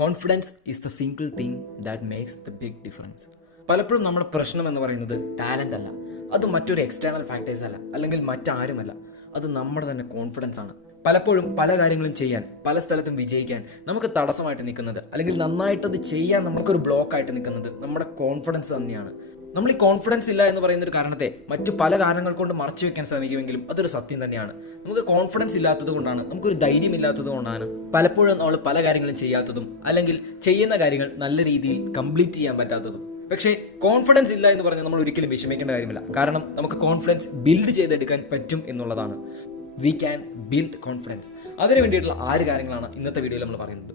Confidence is the single thing that makes the big difference. പലപ്പോഴും നമ്മുടെ പ്രശ്നം എന്ന് പറയുന്നത് ടാലൻ്റ് അല്ല, അത് മറ്റൊരു എക്സ്റ്റേണൽ ഫാക്ടേഴ്സ് അല്ല, അല്ലെങ്കിൽ മറ്റാരുമല്ല, അത് നമ്മുടെ തന്നെ കോൺഫിഡൻസ് ആണ്. പലപ്പോഴും പല കാര്യങ്ങളും ചെയ്യാൻ, പല സ്ഥലത്തും വിജയിക്കാൻ നമുക്ക് തടസ്സമായിട്ട് നിൽക്കുന്നത്, അല്ലെങ്കിൽ നന്നായിട്ടത് ചെയ്യാൻ നമുക്കൊരു ബ്ലോക്കായിട്ട് നിൽക്കുന്നത് നമ്മുടെ കോൺഫിഡൻസ് തന്നെയാണ്. നമ്മൾ ഈ കോൺഫിഡൻസ് ഇല്ല എന്ന് പറയുന്ന ഒരു കാരണത്തെ മറ്റു പല കാരണങ്ങൾ കൊണ്ട് മറച്ചു വെക്കാൻ ശ്രമിക്കുമെങ്കിലും അതൊരു സത്യം തന്നെയാണ്. നമുക്ക് കോൺഫിഡൻസ് ഇല്ലാത്തത് കൊണ്ടാണ്, നമുക്കൊരു ധൈര്യം ഇല്ലാത്തത് കൊണ്ടാണ് പലപ്പോഴും നമ്മൾ പല കാര്യങ്ങളും ചെയ്യാത്തതും, അല്ലെങ്കിൽ ചെയ്യുന്ന കാര്യങ്ങൾ നല്ല രീതിയിൽ കംപ്ലീറ്റ് ചെയ്യാൻ പറ്റാത്തതും. പക്ഷേ കോൺഫിഡൻസ് ഇല്ല എന്ന് പറഞ്ഞാൽ നമ്മൾ ഒരിക്കലും വിഷമിക്കേണ്ട കാര്യമില്ല. കാരണം നമുക്ക് കോൺഫിഡൻസ് ബിൽഡ് ചെയ്തെടുക്കാൻ പറ്റും എന്നുള്ളതാണ്. We can build confidence. അതിന് വേണ്ടിയിട്ടുള്ള 6 കാര്യങ്ങളാണ് ഇന്നത്തെ വീഡിയോയിൽ നമ്മൾ പറയുന്നത്.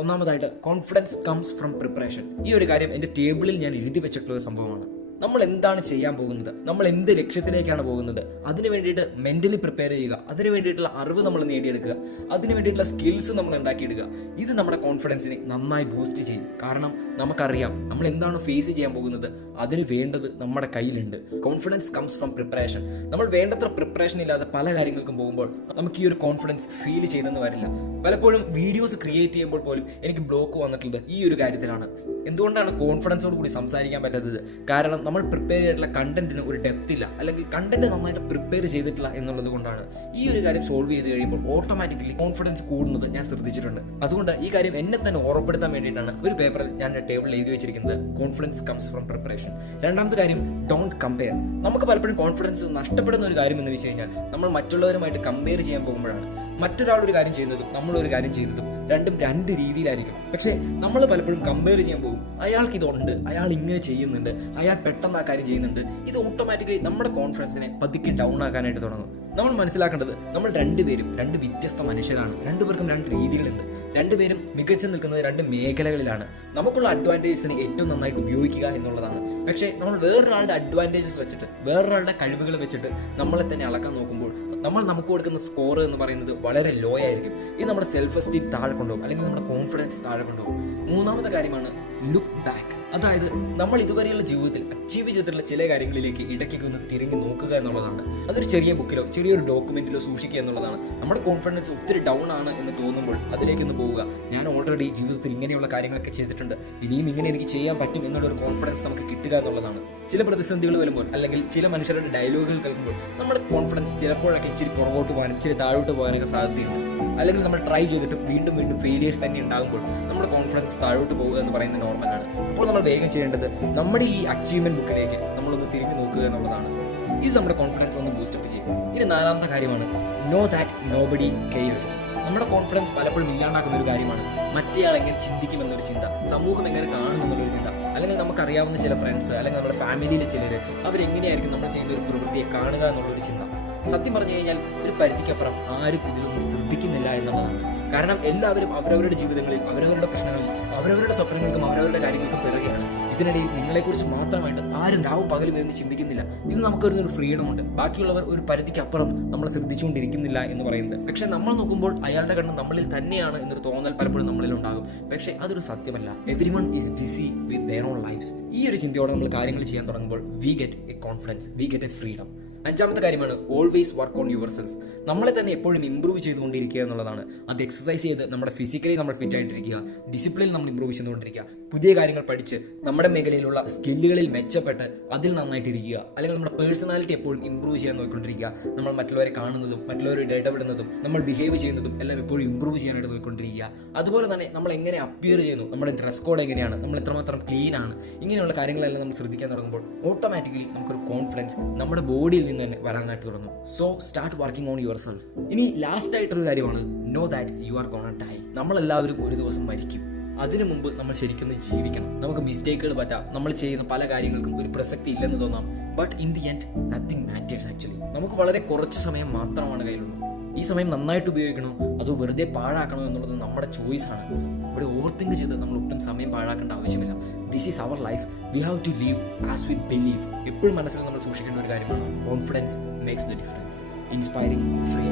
ഒന്നാമതായിട്ട്, കോൺഫിഡൻസ് കംസ് ഫ്രം പ്രിപ്പറേഷൻ. ഈ ഒരു കാര്യം എൻ്റെ ടേബിളിൽ ഞാൻ എഴുതി വെച്ചിട്ടുള്ള ഒരു സംഭവമാണ്. നമ്മൾ എന്താണ് ചെയ്യാൻ പോകുന്നത്, നമ്മൾ എന്ത് ലക്ഷ്യത്തിലേക്കാണ് പോകുന്നത്, അതിന് വേണ്ടിയിട്ട് മെന്റലി പ്രിപ്പയർ ചെയ്യുക, അതിന് വേണ്ടിയിട്ടുള്ള അറിവ് നമ്മൾ നേടിയെടുക്കുക, അതിന് വേണ്ടിയിട്ടുള്ള സ്കിൽസ് നമ്മൾ ഉണ്ടാക്കിയെടുക്കുക. ഇത് നമ്മുടെ കോൺഫിഡൻസിനെ നന്നായി ബൂസ്റ്റ് ചെയ്യും. കാരണം നമുക്കറിയാം നമ്മൾ എന്താണ് ഫേസ് ചെയ്യാൻ പോകുന്നത്, അതിന് വേണ്ടത് നമ്മുടെ കയ്യിലുണ്ട്. Confidence comes from preparation. നമ്മൾ വേണ്ടത്ര പ്രിപ്പറേഷൻ ഇല്ലാതെ പല കാര്യങ്ങൾക്കും പോകുമ്പോൾ നമുക്ക് ഈ ഒരു കോൺഫിഡൻസ് ഫീൽ ചെയ്തെന്ന് വരില്ല. പലപ്പോഴും വീഡിയോസ് ക്രിയേറ്റ് ചെയ്യുമ്പോൾ പോലും എനിക്ക് ബ്ലോക്ക് വന്നിട്ടുള്ളത് ഈ ഒരു കാര്യത്തിലാണ്. എന്തുകൊണ്ടാണ് കോൺഫിഡൻസോട് കൂടി സംസാരിക്കാൻ പറ്റാത്തത്? കാരണം നമ്മൾ പ്രിപ്പയർ ചെയ്തിട്ടുള്ള കണ്ടന്റിന് ഒരു ഡെപ്ത് ഇല്ല, അല്ലെങ്കിൽ കണ്ടന്റ് നന്നായിട്ട് പ്രിപ്പയർ ചെയ്തിട്ടില്ല എന്നുള്ളത് കൊണ്ടാണ്. ഈ ഒരു കാര്യം സോൾവ് ചെയ്ത് കഴിയുമ്പോൾ ഓട്ടോമാറ്റിക്കലി കോൺഫിഡൻസ് കൂടുന്നത് ഞാൻ ശ്രദ്ധിച്ചിട്ടുണ്ട്. അതുകൊണ്ട് ഈ കാര്യം എന്നെ തന്നെ ഓർമ്മപ്പെടുത്താൻ വേണ്ടിയിട്ടാണ് ഒരു പേപ്പറിൽ ഞാൻ ടേബിളിൽ എഴുതി വെച്ചിരിക്കുന്നത്, കോൺഫിഡൻസ് കംസ് ഫ്രം പ്രിപ്പറേഷൻ. രണ്ടാമത്തെ കാര്യം, ഡോണ്ട് കമ്പയർ. നമുക്ക് പലപ്പോഴും കോൺഫിഡൻസ് നഷ്ടപ്പെടുന്ന ഒരു കാര്യം എന്ന് വെച്ച് കഴിഞ്ഞാൽ നമ്മൾ മറ്റുള്ളവരുമായിട്ട് കമ്പയർ ചെയ്യാൻ പോകുമ്പോഴാണ്. മറ്റൊരാൾ ഒരു കാര്യം ചെയ്യുന്നതും നമ്മളൊരു കാര്യം ചെയ്യുന്നതും രണ്ടും 2 രീതിയിലായിരിക്കും. പക്ഷേ നമ്മൾ പലപ്പോഴും കമ്പയർ ചെയ്യാൻ പോകും. അയാൾക്ക് ഇതുണ്ട്, അയാൾ ഇങ്ങനെ ചെയ്യുന്നുണ്ട്, അയാൾ പെട്ടെന്ന് ആ കാര്യം ചെയ്യുന്നുണ്ട്. ഇത് ഓട്ടോമാറ്റിക്കലി നമ്മുടെ കോൺഫിഡൻസിനെ പതുക്കെ ഡൗൺ ആക്കാനായിട്ട് തുടങ്ങും. നമ്മൾ മനസ്സിലാക്കേണ്ടത്, നമ്മൾ 2 പേരും 2 വ്യത്യസ്ത മനുഷ്യരാണ്. 2 പേർക്കും 2 രീതികളുണ്ട്. 2 പേരും മികച്ചു നിൽക്കുന്നത് 2 മേഖലകളിലാണ്. നമുക്കുള്ള അഡ്വാൻറ്റേജസിനെ ഏറ്റവും നന്നായിട്ട് ഉപയോഗിക്കുക എന്നുള്ളതാണ്. പക്ഷേ നമ്മൾ വേറൊരാളുടെ അഡ്വാൻറ്റേജസ് വെച്ചിട്ട്, വേറൊരാളുടെ കഴിവുകൾ വെച്ചിട്ട് നമ്മളെ തന്നെ അളക്കാൻ നോക്കുമ്പോൾ നമുക്ക് കൊടുക്കുന്ന സ്കോർ എന്ന് പറയുന്നത് വളരെ ലോ ആയിരിക്കും. ഇത് നമ്മുടെ സെൽഫ് എസ്റ്റീം താഴെ കൊണ്ടുപോകും, അല്ലെങ്കിൽ നമ്മുടെ കോൺഫിഡൻസ് താഴെ കൊണ്ടുപോകും. മൂന്നാമത്തെ കാര്യമാണ് ലുക്ക് ബാക്ക്. അതായത് നമ്മൾ ഇതുവരെയുള്ള ജീവിതത്തിൽ അച്ചീവ് ചെയ്തിട്ടുള്ള ചില കാര്യങ്ങളിലേക്ക് ഇടയ്ക്കൊക്കെ ഒന്ന് തിരിഞ്ഞു നോക്കുക എന്നുള്ളതാണ്. അതൊരു ചെറിയ ബുക്കിലോ ചെറിയൊരു ഡോക്യുമെന്റിലോ സൂക്ഷിക്കുക എന്നുള്ളതാണ്. നമ്മുടെ കോൺഫിഡൻസ് ഒത്തിരി ഡൗൺ ആണ് എന്ന് തോന്നുമ്പോൾ അതിലേക്കൊന്ന് പോവുക. ഞാൻ ഓൾറെഡി ജീവിതത്തിൽ ഇങ്ങനെയുള്ള കാര്യങ്ങളൊക്കെ ചെയ്തിട്ടുണ്ട്, ഇനിയും ഇങ്ങനെ എനിക്ക് ചെയ്യാൻ പറ്റും എന്നുള്ളൊരു കോൺഫിഡൻസ് നമുക്ക് കിട്ടുക എന്നുള്ളതാണ്. ചില പ്രതിസന്ധികൾ വരുമ്പോൾ, അല്ലെങ്കിൽ ചില മനുഷ്യരുടെ ഡയലോഗുകൾ കേൾക്കുമ്പോൾ നമ്മുടെ കോൺഫിഡൻസ് ചിലപ്പോഴൊക്കെ ഇച്ചിരി പുറകോട്ട് പോകാനും ഇച്ചിരി താഴോട്ട് പോകാനൊക്കെ സാധ്യതയുണ്ട്. അല്ലെങ്കിൽ നമ്മൾ ട്രൈ ചെയ്തിട്ട് വീണ്ടും വീണ്ടും ഫെയിലിയേഴ്സ് തന്നെ ഉണ്ടാകുമ്പോൾ നമ്മുടെ കോൺഫിഡൻസ് താഴോട്ട് പോകുക എന്ന് പറയുന്നത് നോർമലാണ്. അപ്പോൾ നമ്മൾ വേഗം ചെയ്യേണ്ടത് നമ്മുടെ ഈ അച്ചീവ്മെന്റ് ബുക്കിലേക്ക് നമ്മളൊന്ന് തിരിഞ്ഞു നോക്കുക എന്നുള്ളതാണ്. ഇത് നമ്മുടെ കോൺഫിഡൻസ് ഒന്ന് ബൂസ്റ്റപ്പ് ചെയ്യും. ഇനി 4ാമത്തെ കാര്യമാണ്, നോ ദാറ്റ് നോബഡി കെയേഴ്സ്. നമ്മുടെ കോൺഫിഡൻസ് പലപ്പോഴും ഇല്ലാണ്ടാക്കുന്ന ഒരു കാര്യമാണ് മറ്റേയാൾ എങ്ങനെ ചിന്തിക്കുമെന്നൊരു ചിന്ത, സമൂഹം എങ്ങനെ കാണുമെന്നുള്ളൊരു ചിന്ത, അല്ലെങ്കിൽ നമുക്കറിയാവുന്ന ചില ഫ്രണ്ട്സ്, അല്ലെങ്കിൽ നമ്മുടെ ഫാമിലിയിലെ ചിലർ, അവരെങ്ങനെയായിരിക്കും നമ്മൾ ചെയ്യുന്ന ഒരു പ്രവൃത്തിയെ കാണുക എന്നുള്ളൊരു ചിന്ത. സത്യം പറഞ്ഞു കഴിഞ്ഞാൽ ഒരു പരിധിക്കപ്പുറം ആരും ഇതിലൊന്നും ശ്രദ്ധിക്കുന്നില്ല എന്നുള്ളതാണ്. കാരണം എല്ലാവരും അവരവരുടെ ജീവിതങ്ങളിൽ, അവരവരുടെ പ്രശ്നങ്ങളിൽ, അവരവരുടെ സ്വപ്നങ്ങൾക്കും അവരവരുടെ കാര്യങ്ങൾക്കും പിറകെയാണ്. ഇതിനിടയിൽ നിങ്ങളെക്കുറിച്ച് മാത്രമായിട്ട് ആരും രാവും പകലും എന്ന് ചിന്തിക്കുന്നില്ല. ഇത് നമുക്ക് വരുന്നൊരു ഫ്രീഡം ഉണ്ട്. ബാക്കിയുള്ളവർ ഒരു പരിധിക്കപ്പുറം നമ്മളെ ശ്രദ്ധിച്ചുകൊണ്ടിരിക്കുന്നില്ല എന്ന് പറയുന്നത്. പക്ഷെ നമ്മൾ നോക്കുമ്പോൾ അയാളുടെ കണ്ണ് നമ്മളിൽ തന്നെയാണ് എന്നൊരു തോന്നൽ പലപ്പോഴും നമ്മളിൽ ഉണ്ടാകും. പക്ഷേ അതൊരു സത്യമല്ല. Everyone is busy with their own lifes. ഈ ഒരു ചിന്തയോടെ നമ്മൾ കാര്യങ്ങൾ ചെയ്യാൻ തുടങ്ങുമ്പോൾ we get a confidence, we get a freedom. 5ാമത്തെ കാര്യമാണ്, always work on yourself. നമ്മളെ തന്നെ എപ്പോഴും ഇമ്പ്രൂവ് ചെയ്തുകൊണ്ടിരിക്കുക എന്നുള്ളതാണ്. അത് എക്സസൈസ് ചെയ്ത് നമ്മുടെ ഫിസിക്കലി നമ്മൾ ഫിറ്റ് ആയിട്ടിരിക്കുക, ഡിസിപ്ലിൻ നമ്മൾ ഇമ്പ്രൂവ് ചെയ്തുകൊണ്ടിരിക്കുക, പുതിയ കാര്യങ്ങൾ പഠിച്ച് നമ്മുടെ മേഖലയിലുള്ള സ്കില്ലുകളിൽ മെച്ചപ്പെട്ട് അതിൽ നന്നായിട്ടിരിക്കുക, അല്ലെങ്കിൽ നമ്മുടെ പേഴ്സണാലിറ്റി എപ്പോഴും ഇമ്പ്രൂവ് ചെയ്യാൻ നോക്കിക്കൊണ്ടിരിക്കുക. നമ്മൾ മറ്റുള്ളവരെ കാണുന്നതും മറ്റുള്ളവരുടെ ഇടപെടുന്നതും നമ്മൾ ബിഹേവ് ചെയ്യുന്നതും എല്ലാം എപ്പോഴും ഇമ്പ്രൂവ് ചെയ്യാനായിട്ട് നോക്കിക്കൊണ്ടിരിക്കുക. അതുപോലെ തന്നെ നമ്മൾ എങ്ങനെ അപ്പിയർ ചെയ്യുന്നു, നമ്മുടെ ഡ്രസ് കോഡ് എങ്ങനെയാണ്, നമ്മൾ എത്രമാത്രം ക്ലീൻ ആണ്, ഇങ്ങനെയുള്ള കാര്യങ്ങളെല്ലാം നമ്മൾ ശ്രദ്ധിക്കാൻ തുടങ്ങുമ്പോൾ ഓട്ടോമാറ്റിക്കലി നമുക്കൊരു കോൺഫിഡൻസ് നമ്മുടെ ബോഡിയിൽ നിന്ന് തന്നെ വരാനായിട്ട് തുടങ്ങും. So start working on yourself. ഇനി ലാസ്റ്റ് ആയിട്ടൊരു കാര്യമാണ്, know that you are gonna die. നമ്മളെല്ലാവരും ഒരു ദിവസം മരിക്കും. അതിനു മുമ്പ് നമ്മൾ ശരിക്കും ജീവിക്കണം. നമുക്ക് മിസ്റ്റേക്കുകൾ പറ്റാം, നമ്മൾ ചെയ്യുന്ന പല കാര്യങ്ങൾക്കും ഒരു പ്രസക്തി ഇല്ലെന്ന് തോന്നാം. But in the end nothing matters actually. നമുക്ക് വളരെ കുറച്ച് സമയം മാത്രമാണ് കയ്യിലുള്ളൂ. ഈ സമയം നന്നായിട്ട് ഉപയോഗിക്കണോ അതോ വെറുതെ പാഴാക്കണോ എന്നുള്ളത് നമ്മുടെ ചോയ്സാണ്. ഇവിടെ ഓവർ തിങ്ക് ചെയ്ത് നമ്മൾ ഒട്ടും സമയം പാഴാക്കേണ്ട ആവശ്യമില്ല. This is our life, we have to live as we believe. എപ്പോഴും മനസ്സിൽ നമ്മൾ സൂക്ഷിക്കേണ്ട ഒരു കാര്യമാണ്, confidence makes the difference. Inspiring free.